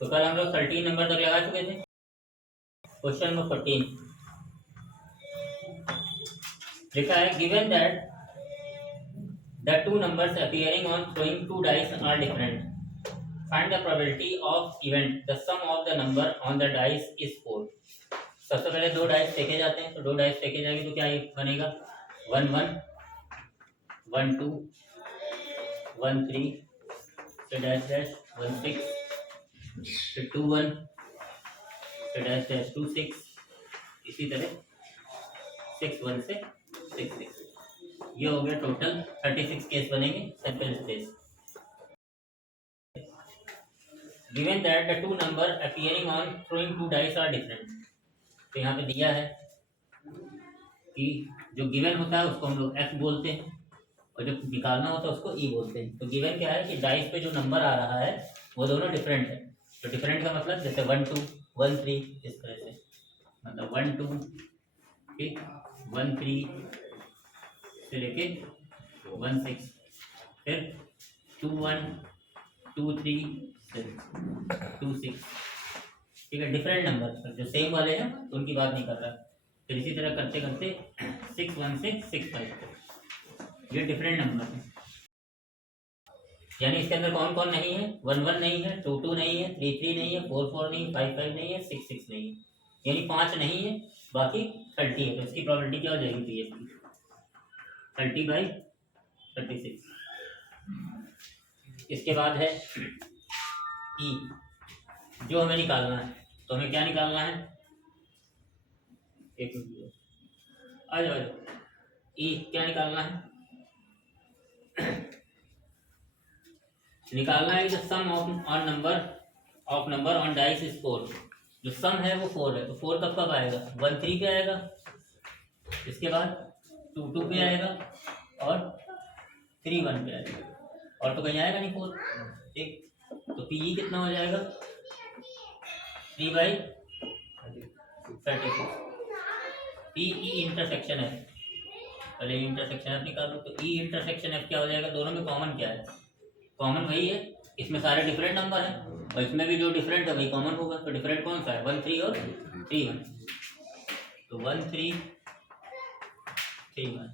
तो कल हम लोग 13 नंबर तक लगा चुके थे। क्वेश्चन नंबर 14 लिखा है given that the two numbers appearing on throwing two dice are different, find the probability of event the sum of the number on the dice is 4। सबसे पहले दो डाइस फेंके जाते हैं, तो दो डाइस फेंके जाएंगे तो क्या बनेगा 1 1 1 2 1 3 फिर डैश डैश 1 6 फिर 2 1 फिर डैश डैश 2 6, इसी तरह 6 1 से 6 6। ये हो गया टोटल 36 केस बनेंगे sample space. Given that the two number appearing on throwing two dice are different, तो यहाँ पे दिया है कि जो गिवन होता है उसको हम लोग x बोलते हैं और जो निकालना होता है उसको e बोलते हैं। तो गिवन क्या है कि डाइस पे जो नंबर आ रहा है वो दोनों डिफरेंट है। तो डिफरेंट का मतलब जैसे 1 2 1 3, इस तरह से, मतलब 1 2 ठीक 1 3 से लेके 1 6, फिर 2 1 2 3 से 2 6, ठीक है। डिफरेंट नंबर जो सेम वाले हैं उनकी बात नहीं कर रहा। फिर इसी तरह करते करते 6 1 से 6 5, ये डिफरेंट नंबर है। यानी इसके अंदर कौन कौन नहीं है, 1 1 नहीं है, 2 2 नहीं है, 3 3 नहीं है, 4 4 नहीं है, 5 5 नहीं है, 6 6 नहीं है, यानी 5 नहीं है, बाकी 30 है। तो इसकी प्रोबेबिलिटी क्या हो जाएगी पीएफ की 30/36। इसके बाद है ई, जो हमें निकालना है। तो हमें क्या निकालना है, एक मिनट आ जाओ ई क्या निकालना है, निकालना है the sum of number on dice is 4। जो सम है वो 4 है, तो 4 कब कब आएगा, 1 3 पे आएगा, इसके बाद 2 2 पे आएगा और 3 1 पे आएगा, और तो कहीं आएगा नहीं 4, ठीक। तो पी कितना हो जाएगा 3/36। पी इंटरसेक्शन है, पहले इंटरसेक्शन एफ निकाल लो। तो ई इंटरसेक्शन एफ क्या हो जाएगा, दोनों में कॉमन क्या है, कॉमन वही है, इसमें सारे डिफरेंट नंबर हैं और इसमें भी जो डिफरेंट है वही कॉमन होगा। तो डिफरेंट कौन सा है 1 3 और 3 1, तो 1 3 3 1।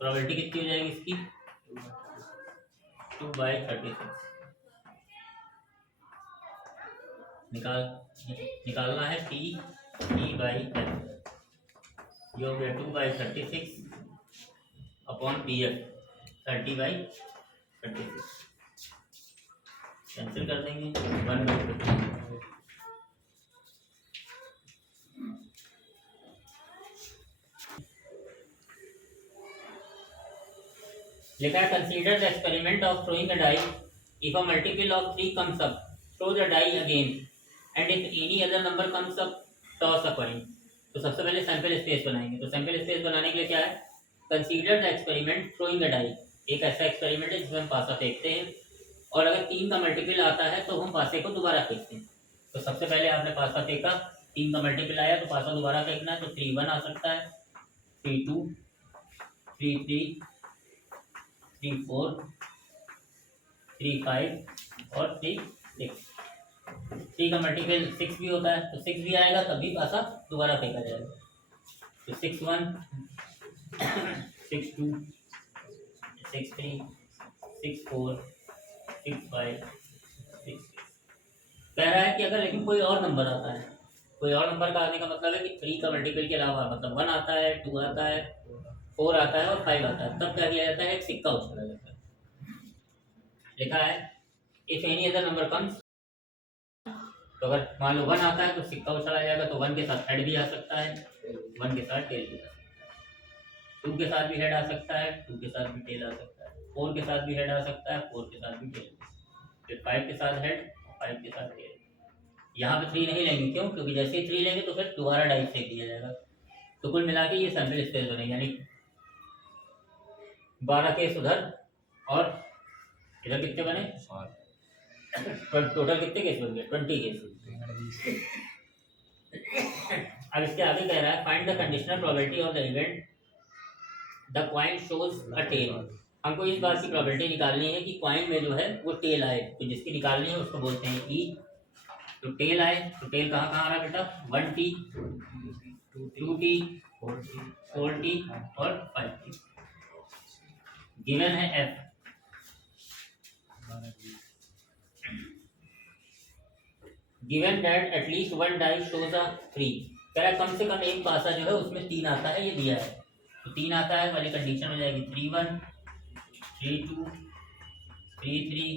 प्रोबेबिलिटी कितनी हो जाएगी इसकी 2/36। निकालना है पी E/F, ये हो गया 2/36 अपॉन पी एफ 30/36, कैंसिल कर देंगे 1/50। लिखा है consider the experiment of throwing a die, if a multiple of 3 comes up throw the die again and if any other number comes up toss a coin. तो सबसे पहले sample space बनाएंगे। तो sample space बनाने के लिए क्या है, consider the experiment throwing a die, एक ऐसा एक्सपेरिमेंट है जिसमें हम पासा फेंकते हैं और अगर 3 का मल्टीपल आता है तो हम पासे को दोबारा फेंकते हैं। तो सबसे पहले आपने पासा फेंका, 3 का मल्टीपल आया तो पासा दोबारा फेंकना है। तो 3 1 आ सकता है, 3 2 3 3 3 4 3 5 और 3 6। 3 का मल्टीपल 6 भी होता है, तो 6 भी आएगा तब भी पासा दोबारा फेंका जाएगा। तो 6 1 6 2 6 3 6 4 6 5 6 6। कह रहा है कि अगर लेकिन कोई और नंबर आता है, कोई और नंबर का आने का मतलब है कि 3 का मल्टीपल के अलावा मतलब 1 आता है, 2 आता है, 4 आता है और 5 आता है, तब क्या किया जाता है, एक सिक्का उछाला जाता है। लिखा है if any other number comes, तो अगर मान लो 1 आता है तो सिक्का उछाला जाएगा। तो 1 के साथ हेड भी आ सकता है, 1 के साथ टेल भी आ सकता है, 2 के साथ भी हेड आ सकता है, 2 के साथ भी टेल आ सकता है, 4 के साथ भी हेड आ सकता है, 4 के साथ भी टेल, फिर 5 के साथ हेड, 5 के साथ टेल। यहाँ पे 3 नहीं लेंगे, क्यों, क्योंकि जैसे ही 3 लेंगे तो फिर दोबारा डाइस फेंक दिया जाएगा। तो कुल मिला के ये सैंपल स्पेस बनेगी, यानी 12 केस उधर और इधर कितने बने, टोटल कितने केस बन गए 20 केस। अब इसके आगे कह रहा है find the conditional probability of the event the coin shows a tail. हमको इस बात की प्रोबेबिलिटी निकालनी है कि कॉइन में जो है वो टेल आए, तो जिसकी निकालनी है उसको बोलते हैं ई। तो टेल आए, तो टेल कहाँ कहाँ आ रहा है बेटा, 1t 2t 4t और 5t। गिवन है f, given that at least one die shows a 3। कह रहा है कम से कम एक पासा जो है उसमें 3 आता है, ये दिया है। तो 3 आता है वाली कंडीशन हो जाएगी 3 1 3 2 3 3।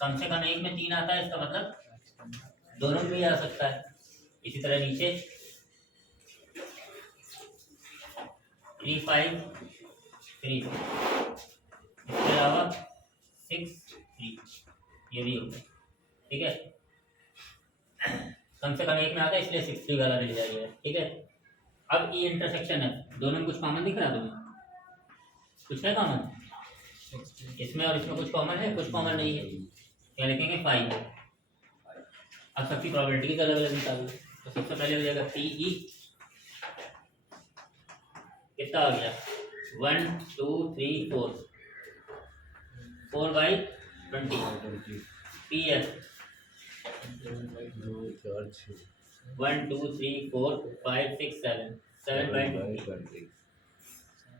कम से कम एक में 3 आता है, इसका मतलब दोनों में भी आ सकता है। इसी तरह नीचे 3 5 3 इसके अलावा 6 3, ये भी हो गया। ठीक है, कम से कम एक में आता है इसलिए 6 3 वाला मिल जाएगा। ठीक है, अब ई इंटरसेक्शन है, दोनों में कुछ कॉमन दिख रहा है तुम्हें, कुछ है कॉमन इसमें और इसमें, कुछ कॉमन है, कुछ कॉमन नहीं है, क्या लिखेंगे 5 है। अब सबकी प्रोबेबिलिटी अलग अलग निकालो। तो सबसे पहले हो जाएगा पी ई, कितना आ गया 1 2 3 4 4 by 20। P S 1 2 3 4 5 6 7 by 20।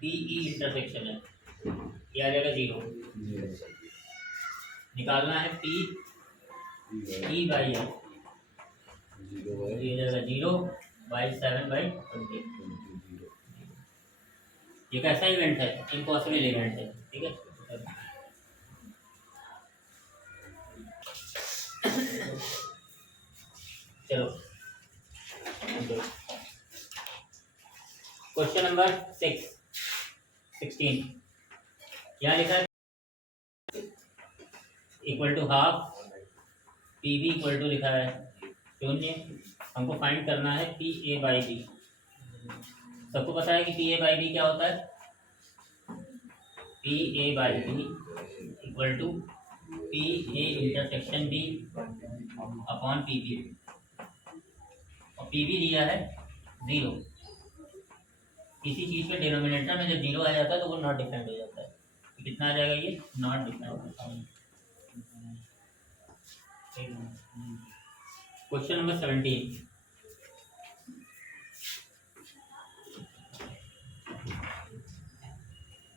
P E intersection है, ये आ जाएगा 0। निकालना है पी ई बाई एस, ये जाएगा 0 बाई 7 बाई 20। ये कैसा इवेंट है, इम्पॉसिबल इवेंट है। ठीक है, चलो क्वेश्चन नंबर 16 क्या लिखा है, equal to half P B equal to लिखा है 0। हमको फाइंड करना है पी ए बाई बी। सबको पता है कि पी ए बाई बी क्या होता है, P A by B equal to P A intersection B upon P B, और पी बी दिया है 0। किसी चीज़ के डिनोमिनेटर में जब 0 आ जाता है तो वो नॉट डिफाइंड हो जाता है। तो कितना आ जाएगा, ये नॉट डिफाइंड। क्वेश्चन नंबर 17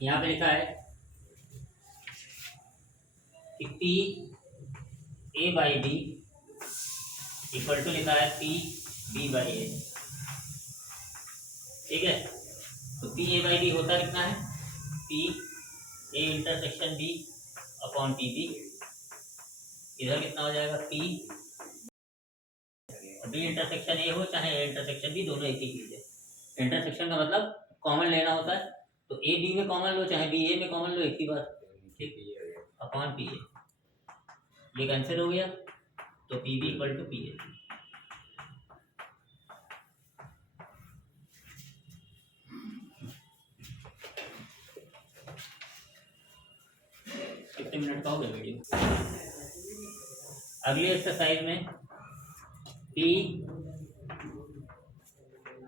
यहाँ पे लिखा है कि P A by B equal to लिखा है पी बी बाई ए। ठीक है, तो पी ए बाई बी होता कितना है, P A intersection B upon P B. इधर कितना हो जाएगा, पी बी इंटरसेक्शन ए हो चाहे ए इंटरसेक्शन बी, दोनों एक ही चीज है। इंटरसेक्शन का मतलब कॉमन लेना होता है, तो ए बी में कॉमन लो चाहे बी ए में कॉमन लो, एक ही बात। ठीक, अपॉन पी ए, ये कैंसिल हो गया, तो P B equal to P A. कितने मिनट का हो गया वीडियो। अगली एक्सरसाइज में पी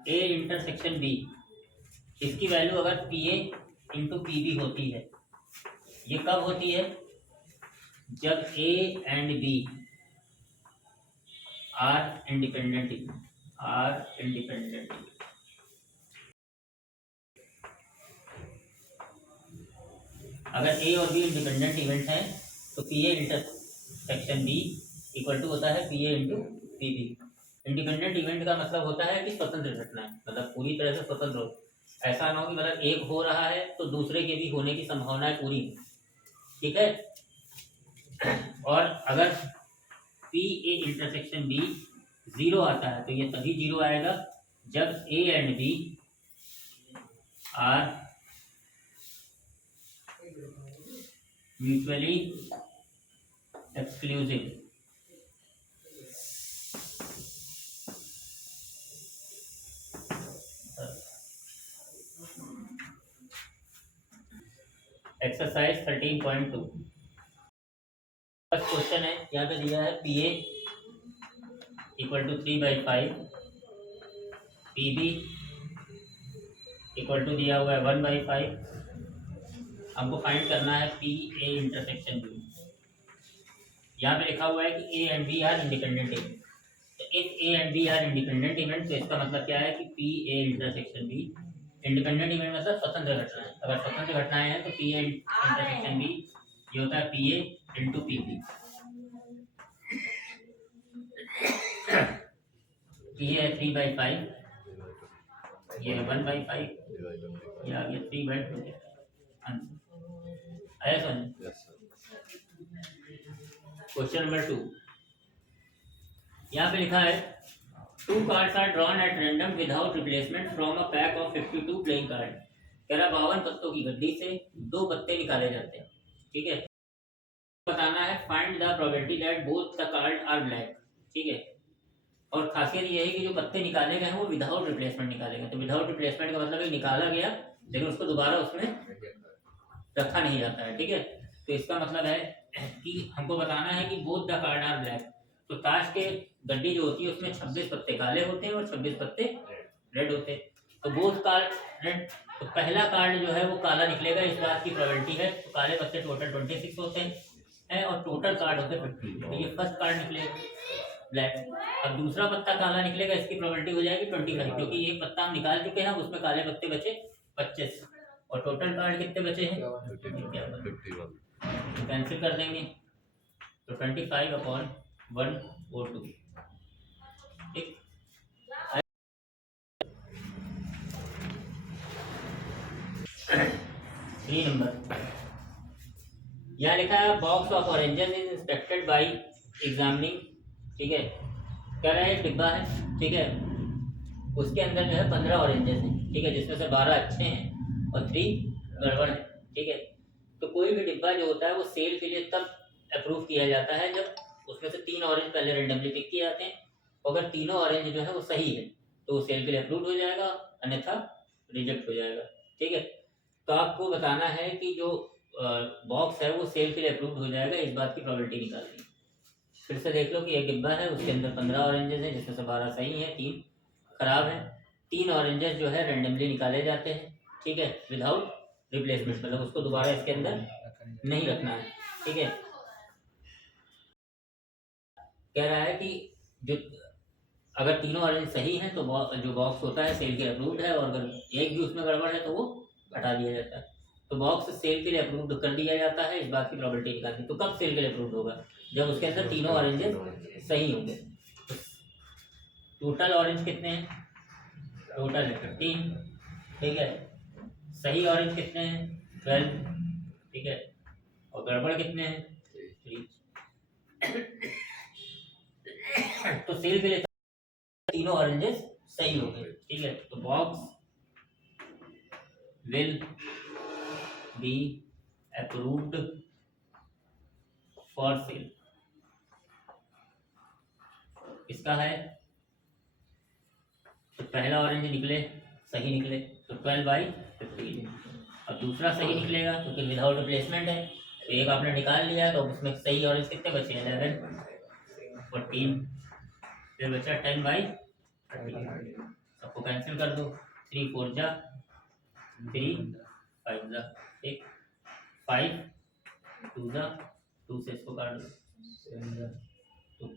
ए इंटरसेक्शन बी, इसकी वैल्यू अगर P A into P B होती है, ये कब होती है, जब A and B are independent. अगर ए और बी इंडिपेंडेंट इवेंट है तो P A intersection B equal to होता है P A into P B. Independent event का मतलब होता है कि स्वतंत्र घटना है, मतलब पूरी तरह से स्वतंत्र हो। ऐसा ना हो कि मतलब एक हो रहा है तो दूसरे के भी होने की संभावना है पूरी। ठीक है, और अगर पी ए इंटरसेक्शन बी 0 आता है तो ये तभी 0 आएगा जब A and B are mutually exclusive. Exercise 13.2 first question है, यहाँ पे दिया है P A equal to 3/5, P B equal to दिया हुआ है 1/5, हमको फाइंड करना है पी ए इंटरसेक्शन बी। यहाँ पे लिखा हुआ है कि A and B are independent event. तो if A and B are independent event, तो इसका मतलब क्या है कि P A intersection B independent event मतलब स्वतंत्र घटनाएं। अगर स्वतंत्र घटनाएं हैं तो पी ए इंटरसेक्शन बी ये होता है P A into P B. P A 3/5, ये 1/5, ये आ गया 3/2। आया समझ? क्वेश्चन नंबर 2 यहाँ पे लिखा है 2 cards are drawn at random without replacement from a pack of 52 playing card. कह रहा 52 पत्तों की गड्डी से 2 पत्ते निकाले जाते हैं। ठीक है, बताना है find the probability that both the card are black. ठीक है, और खासियत ये है कि जो पत्ते निकाले गए हैं वो विदाउट रिप्लेसमेंट निकाले गए। तो विदाउट रिप्लेसमेंट का मतलब है निकाला गया लेकिन उसको दोबारा उसमें रखा नहीं जाता है। ठीक है, तो इसका मतलब है कि हमको बताना है कि both the card are black. तो ताश के गड्डी जो होती है उसमें 26 पत्ते काले होते हैं और 26 पत्ते रेड होते हैं। तो बोथ कार्ड रेड, तो पहला कार्ड जो है वो काला निकलेगा, इस बात की प्रोबेबिलिटी है। तो काले पत्ते टोटल 26 होते हैं और टोटल कार्ड होते हैं 50। तो ये फर्स्ट कार्ड निकलेगा ब्लैक। अब दूसरा पत्ता काला निकलेगा, इसकी प्रोबेबिलिटी हो जाएगी 25, क्योंकि एक पत्ता हम निकाल चुके हैं, उसमें काले पत्ते बचे 25 और टोटल कार्ड कितने बचे हैं 51। कैंसिल कर देंगे तो 25/1 और 2। ठीक, 3 नंबर यहाँ लिखा है box of oranges is inspected bye examining. ठीक है, कह रहा है एक डिब्बा है। ठीक है, उसके अंदर जो है 15 ऑरेंजेस हैं। ठीक है, जिसमें से 12 अच्छे हैं और 3 गड़बड़ है। ठीक है, तो कोई भी डिब्बा जो होता है वो सेल के लिए तब अप्रूव किया जाता है जब उसमें से 3 ऑरेंज पहले रेंडमली पिक किए जाते हैं। अगर तीनों ऑरेंज जो है वो सही है तो वो सेल के लिए अप्रूव हो जाएगा, अन्यथा रिजेक्ट हो जाएगा। ठीक है, तो आपको बताना है कि जो बॉक्स है वो सेल के लिए अप्रूव हो जाएगा, इस बात की प्रोबेबिलिटी निकालनी। फिर से देख लो कि एक डिब्बा है, उसके अंदर 15 ऑरेंजेस हैं, जिसमें से 12 सही हैं, 3 खराब हैं। 3 ऑरेंजेस जो है रेंडमली निकाले जाते हैं। ठीक है, विदाउट रिप्लेसमेंट, मतलब उसको दोबारा इसके अंदर नहीं रखना है। ठीक है, कह रहा है कि जो अगर तीनों ऑरेंज सही हैं तो जो बॉक्स होता है सेल के अप्रूव्ड है, और अगर एक भी उसमें गड़बड़ है तो वो हटा दिया जाता है। तो बॉक्स सेल के लिए अप्रूव्ड कर दिया जाता है, इस बात की प्रोबेबिलिटी निकालनी। तो कब सेल के लिए अप्रूव्ड होगा? जब उसके अंदर तीनों ऑरेंजेस सही होंगे। टोटल ऑरेंज कितने हैं? टोटल है 15। ठीक है, सही ऑरेंज कितने हैं? 12। ठीक है, और गड़बड़ कितने हैं? 3। तो सेल के लिए तीनों ऑरेंजेस सही हो गए। ठीक है, तो box will be approved for sale. इसका है तो पहला ऑरेंज निकले, सही निकले तो 12/15। अब दूसरा सही निकलेगा क्योंकि विदाउट रिप्लेसमेंट है। तो एक आपने निकाल लिया तो उसमें सही ऑरेंज कितने बचे? 11, 14, फिर बचा 10/30। सबको कैंसिल कर दो, 3 4 जा 3 5 जा, एक 5 2 जा 2 से इसको काट दो, तो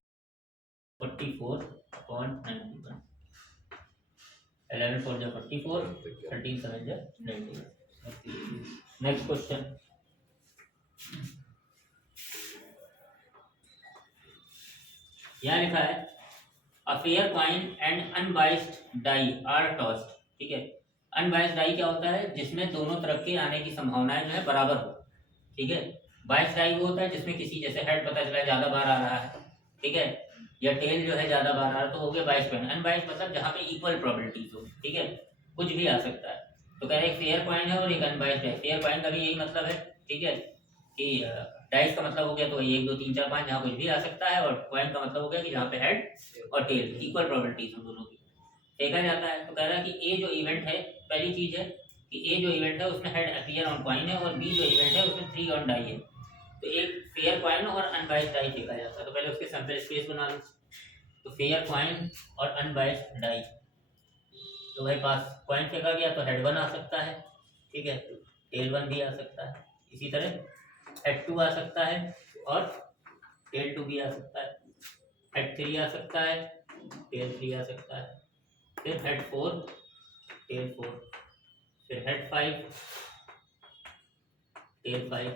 44/91। 11 4 जा 44, 13 7 जा 90। नेक्स्ट क्वेश्चन, यहाँ लिखा है a fair coin and unbiased die are tossed. ठीक है, अनबाइस्ड डाई क्या होता है? जिसमें दोनों तरफ के आने की संभावनाएं जो है बराबर हो। ठीक है, बाइस्ड डाई वो होता है जिसमें किसी, जैसे हेड पता चला ज्यादा बार आ रहा है, ठीक है, या टेल जो है ज्यादा बार आ रहा है, तो हो गया बाइस्ड कॉइन। अनबाइस्ड मतलब जहाँ पे इक्वल प्रोबेबिलिटीज हो। ठीक है, कुछ भी आ सकता है। तो कह रहे एक फेयर कॉइन है और एक अनबाइस्ड है। फेयर कॉइन का भी यही मतलब है। ठीक है, कि डाइस का मतलब हो गया तो 1 2 3 4 5 जहाँ कुछ भी आ सकता है, और कॉइन का मतलब हो गया कि जहाँ पे हेड और टेल इक्वल प्रोबेबिलिटीज हो दोनों की देखा जाता है। तो कह रहा है कि ए जो इवेंट है, पहली चीज है कि ए जो इवेंट है उसमें हेड अपीयर ऑन कॉइन है, और बी जो इवेंट है उसमें 3 ऑन डाई है। तो एक फेयर कॉइन और अनबाइस्ड डाई देखा जाता है। तो पहले उसके सैंपल स्पेस बना लो। तो फेयर कॉइन और अनबाइस्ड डाई, तो भाई पास कॉइन फेंका गया तो हेड 1 आ सकता है। ठीक है, टेल 1 भी आ सकता है। इसी तरह हेड 2 आ सकता है और टेल 2 भी आ सकता है, हेड 3 आ सकता है, टेल 3 आ सकता है, फिर हेड 4 टेल 4, फिर हेड 5 टेल 5,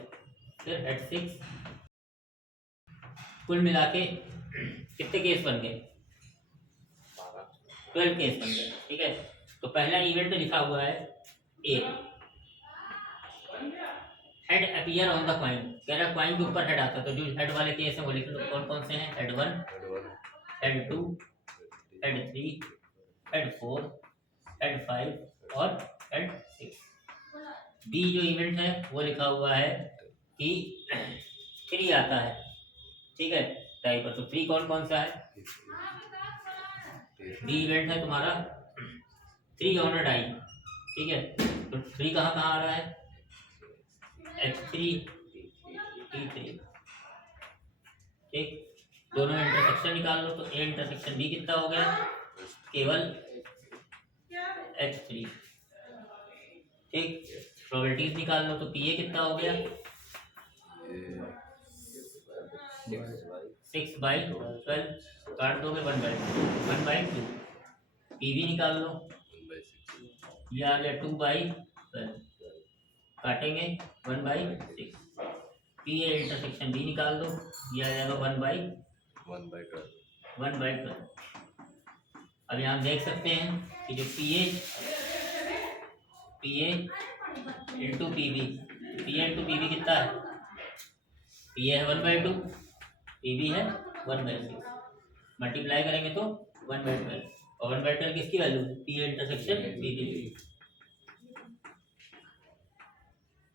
फिर हेड 6। कुल मिला के कितने केस बन गए? 12 केस बन गए। ठीक है, तो पहला इवेंट लिखा हुआ है A, head appear on the coin, कह रहा कॉइन के ऊपर हेड आता है, तो जो हेड वाले केस हैं वो लिख लो। कौन कौन से हैं? Head 1, head 2, head 3, head 4, head 5 और हेड 6। बी जो इवेंट है वो लिखा हुआ है कि 3 आता है। ठीक है, टाइप पर, तो 3 कौन कौन सा है? बी इवेंट है तुम्हारा 3 ऑन डाई। ठीक है, तो 3 कहाँ कहाँ आ रहा है? H3 T3। ठीक, दोनों इंटरसेक्शन निकाल लो, तो ए इंटरसेक्शन बी कितना हो गया? केवल H3। ठीक, प्रोबेबिलिटीज निकाल लो, तो पी ए कितना हो गया? 6/12, काट दोगे 1/2। पी बी निकाल लो, ये आ गया 2/12, काटेंगे 1/6। पी ए इंटरसेक्शन बी निकाल दो, ये आ जाएगा 1/12। अब यहाँ देख सकते हैं कि जो P A into P B, P A into P B कितना है? पी ए है 1/2, पी बी है 1/6, मल्टीप्लाई करेंगे तो 1/12, और 1/12 किसकी value? P A intersection P B.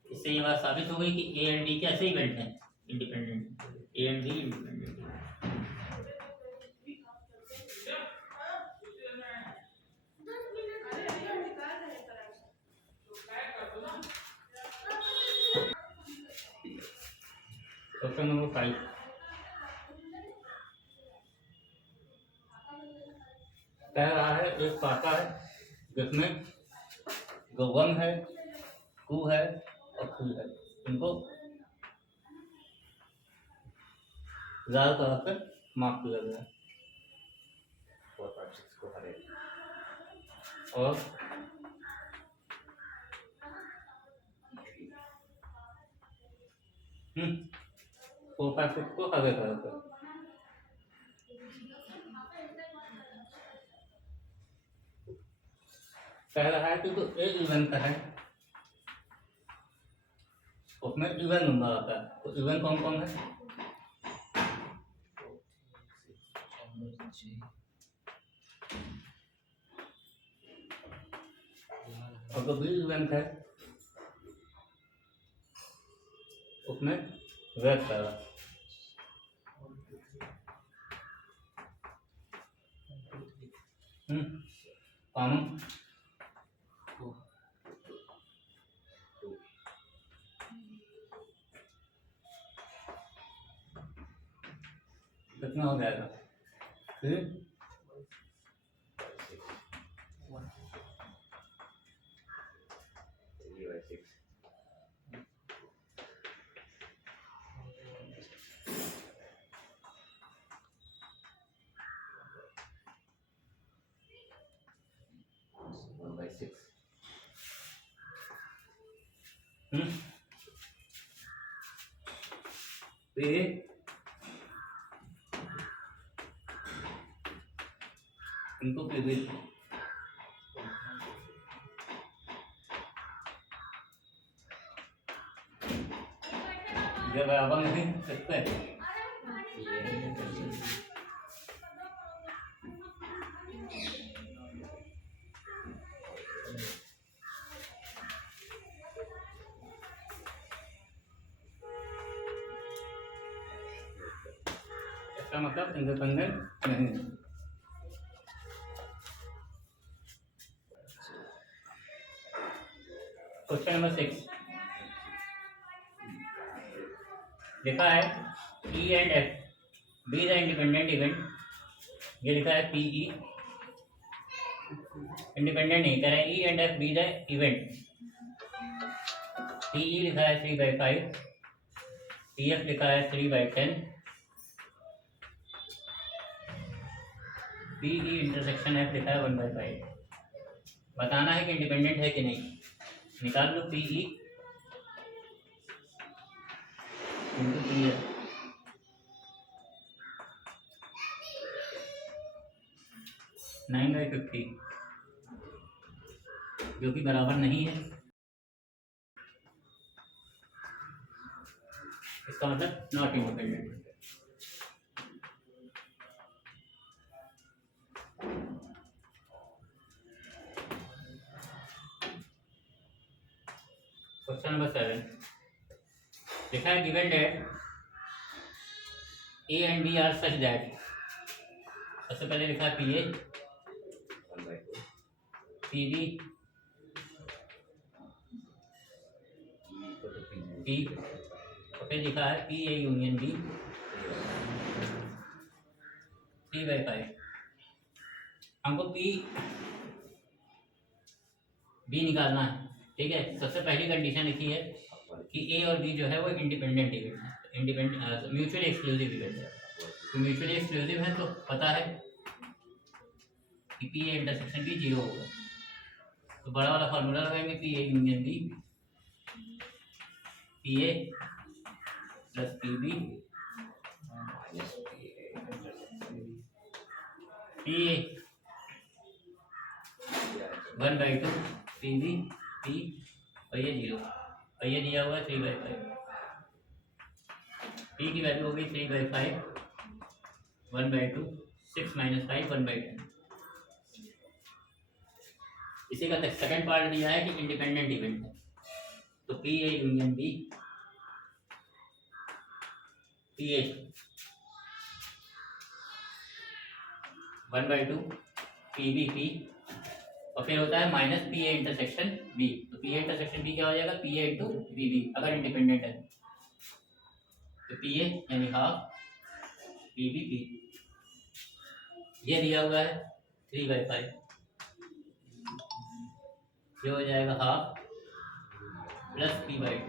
इससे ये बात साबित हो गई कि ए एंड डी कैसे इवेंट हैं? Independent. A and D independent. Question number 5, कह रहा है एक पासा है जिसमें जो 1 है, 2 है और 3 है, इनको लाल कलर से मार्क किया गया और 4, 5, 6 को हरे कलर से। कह रहा है कि जो एक इवेंट है उसमें इवेंट नंबर आता है, तो इवेंट कौन कौन है? और जो बी इवेंट है उसमें रेड कलर। कॉमन कितना हो जाएगा? 3 ये इनको प्रीवियस जब बराबर नहीं सकते इसका मतलब इंडिपेंडेंट नहीं है। क्वेश्चन नंबर 6 लिखा है E and F be the independent event. ये लिखा है पी ई, इंडिपेंडेंट नहीं कह रहा है, E and F be the event T E लिखा है 3/5, टी एफ लिखा है 3/10, पी ई इंटरसेक्शन एफ लिखा है 1/5। बताना है कि इंडिपेंडेंट है कि नहीं। निकाल लो P E into P F, 9/50, जो कि बराबर नहीं है। इसका मतलब नॉट इंडिपेंडेंट। क्वेश्चन नंबर 7 लिखा है given that A and B are such that. सबसे पहले लिखा है P A, P B, P, और फिर लिखा है पी ए यूनियन बी 3/5। हमको पी बी निकालना है, ठीक है। सबसे पहली कंडीशन लिखी है कि ए और बी जो है वो इंडिपेंडेंट इवेंट है, इंडिपेंडेंट म्यूचुअली एक्सक्लूसिव इवेंट है। तो म्यूचुअली एक्सक्लूसिव है तो पता है कि पी ए इंटरसेक्शन बी 0 होगा। तो बड़ा वाला फार्मूला लगाएंगे, P A union B, P A plus P B P A 1/2, P B P, और ये 0, और ये दिया हुआ है 3/5। पी की वैल्यू हो गई 3/5, 1/2, 6 - 5 1/10। इसी का सेकंड पार्ट दिया है कि इंडिपेंडेंट इवेंट है। तो P A union B, P A 1/2, P B P, और फिर होता है minus P A intersection B. तो पी ए इंटरसेक्शन बी क्या हो जाएगा, P A into B B अगर इंडिपेंडेंट है। तो पी ए यानी हाफ पी बी पी, ये दिया हुआ है 3/5, ये हो जाएगा half plus p/2,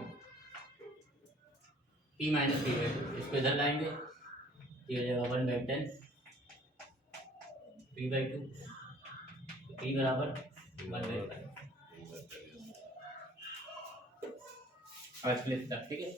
p minus p/2, इसको इधर लाएंगे, ये हो जाएगा 1/10 p/2, p बराबर 1/5। आज के लिए ठीक है।